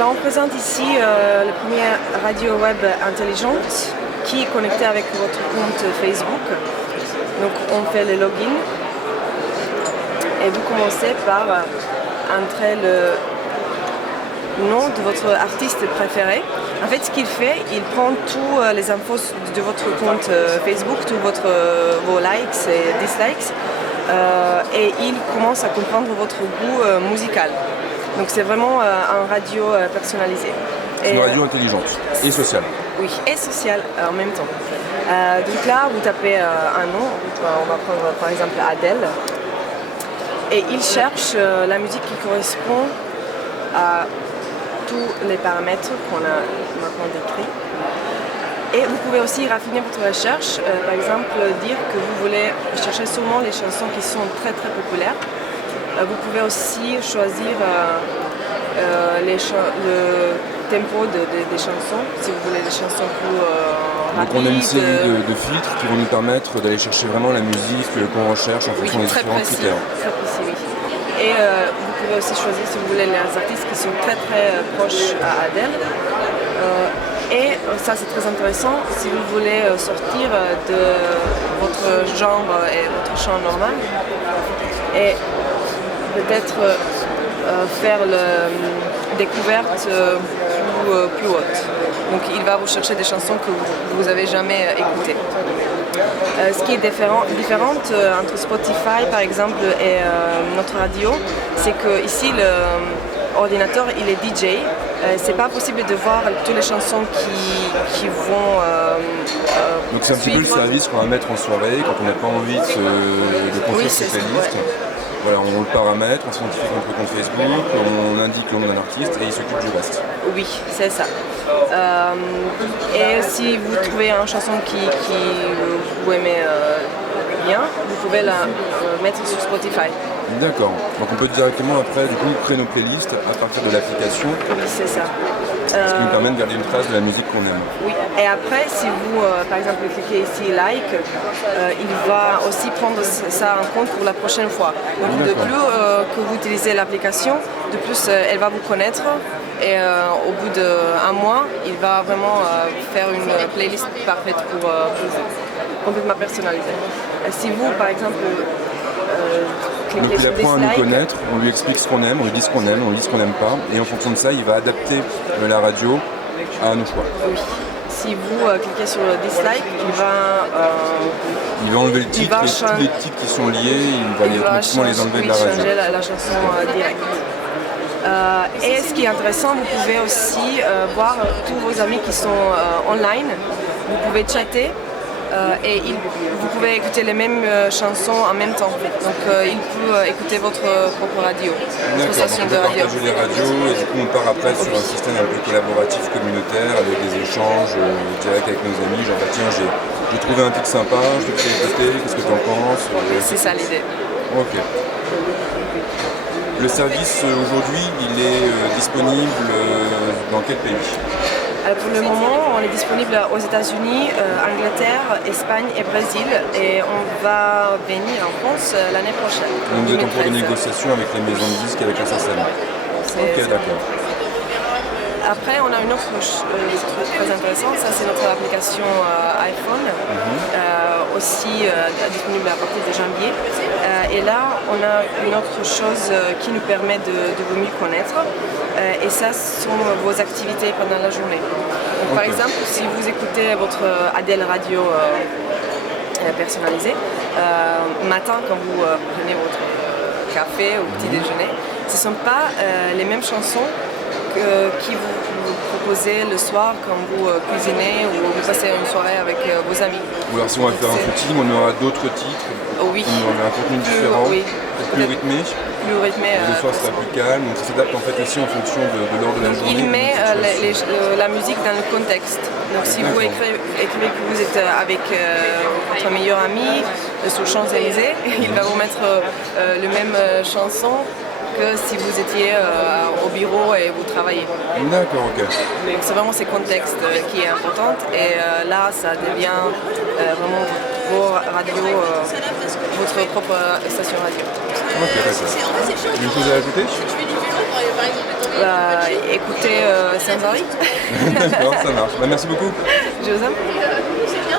Alors on présente ici la première radio web intelligente qui est connectée avec votre compte Facebook. Donc on fait le login et vous commencez par entrer le nom de votre artiste préféré. En fait, ce qu'il fait, il prend tous les infos de votre compte Facebook, tous vos likes et dislikes, et il commence à comprendre votre goût musical. Donc c'est vraiment un radio personnalisé. C'est une radio intelligente et sociale. Oui, et sociale en même temps. Donc là, vous tapez un nom, on va prendre par exemple Adèle, et il cherche la musique qui correspond à tous les paramètres qu'on a maintenant décrits. Et vous pouvez aussi raffiner votre recherche, par exemple dire que vous voulez chercher seulement les chansons qui sont très très populaires. Vous pouvez aussi choisir le tempo des chansons, si vous voulez des chansons plus rapides. Donc on a une série de filtres qui vont nous permettre d'aller chercher vraiment la musique qu'on recherche en fonction des différents critères. Très précis, oui. Et vous pouvez aussi choisir, si vous voulez, les artistes qui sont très très proches à Adèle. Et ça c'est très intéressant, si vous voulez sortir de votre genre et votre chant normal, et peut-être faire la découverte plus haute. Donc il va rechercher des chansons que vous n'avez jamais écoutées. Ce qui est différent entre Spotify par exemple et notre radio, c'est que ici l'ordinateur il est DJ. C'est pas possible de voir toutes les chansons qui vont donc c'est un petit peu le service qu'on va mettre en soirée quand on n'a pas envie de construire ses playlists. Voilà, on le paramètre, on s'identifie avec notre compte Facebook, on indique le nom d'un artiste et il s'occupe du reste. Oui, c'est ça. Et si vous trouvez une chanson qui vous aimez bien, vous pouvez la mettre sur Spotify. D'accord. Donc on peut directement après du coup créer nos playlists à partir de l'application. Oui, c'est ça. Ce qui nous permet de garder une trace de la musique qu'on aime. Oui, et après, si vous, par exemple, cliquez ici Like, il va aussi prendre ça en compte pour la prochaine fois. Donc, de plus que vous utilisez l'application, de plus elle va vous connaître. Et au bout d'un mois, il va vraiment faire une playlist parfaite pour vous, complètement personnalisée. Si vous, par exemple, donc il apprend à nous connaître, on lui explique ce qu'on aime, on lui dit ce qu'on aime, on lui dit ce qu'on n'aime pas, et en fonction de ça, il va adapter la radio à nos choix. Oui. Si vous cliquez sur le dislike, il va enlever le titre, et tous les titres qui sont liés, il va automatiquement les enlever de la radio. Changer la chanson direct. Et ce qui est intéressant, vous pouvez aussi voir tous vos amis qui sont online, vous pouvez chatter. Et vous pouvez écouter les mêmes chansons en même temps. Donc il peut écouter votre propre radio, votre station de radio. Partager les radios et du coup on part après sur un système un peu collaboratif, communautaire, avec des échanges directs avec nos amis. Genre bah, tiens j'ai trouvé un titre sympa, je te fais écouter, qu'est-ce que tu en penses? C'est ça l'idée. Ok. Le service aujourd'hui il est disponible dans quel pays? Pour le moment, on est disponible aux États-Unis, Angleterre, Espagne et Brésil, et on va venir en France l'année prochaine. Donc vous êtes en cours de négociation avec les maisons de disques, avec la SACEM. Ok, d'accord. Après, on a une autre chose très intéressante, ça c'est notre application iPhone, aussi disponible à partir de janvier. Et là, on a une autre chose qui nous permet de vous mieux connaître, et ça sont vos activités pendant la journée. Donc, par exemple, si vous écoutez votre Adèle Radio personnalisée, matin quand vous prenez votre café ou petit déjeuner, ce ne sont pas les mêmes chansons qui vous proposez le soir quand vous cuisinez ou vous passez une soirée avec vos amis. Ou alors si on va faire un footing, on aura d'autres titres, oui. on aura un contenu différent, oui. plus rythmé. Plus rythmé. Le soir sera plus calme, donc ça s'adapte en fait aussi en fonction de l'heure de la journée. Il met la musique dans le contexte. Donc si vous écrivez que vous êtes avec votre meilleur ami sur Champs-Élysées, il va vous mettre le même chanson que si vous étiez au bureau et vous travaillez. D'accord, ok. Donc c'est vraiment ce contexte qui est important, et là ça devient vraiment vos radios, votre propre station radio. Ok, d'accord. Une chose à ajouter? écoutez sans arrêt. D'accord, ça marche. Bah, merci beaucoup. Je vous en prie.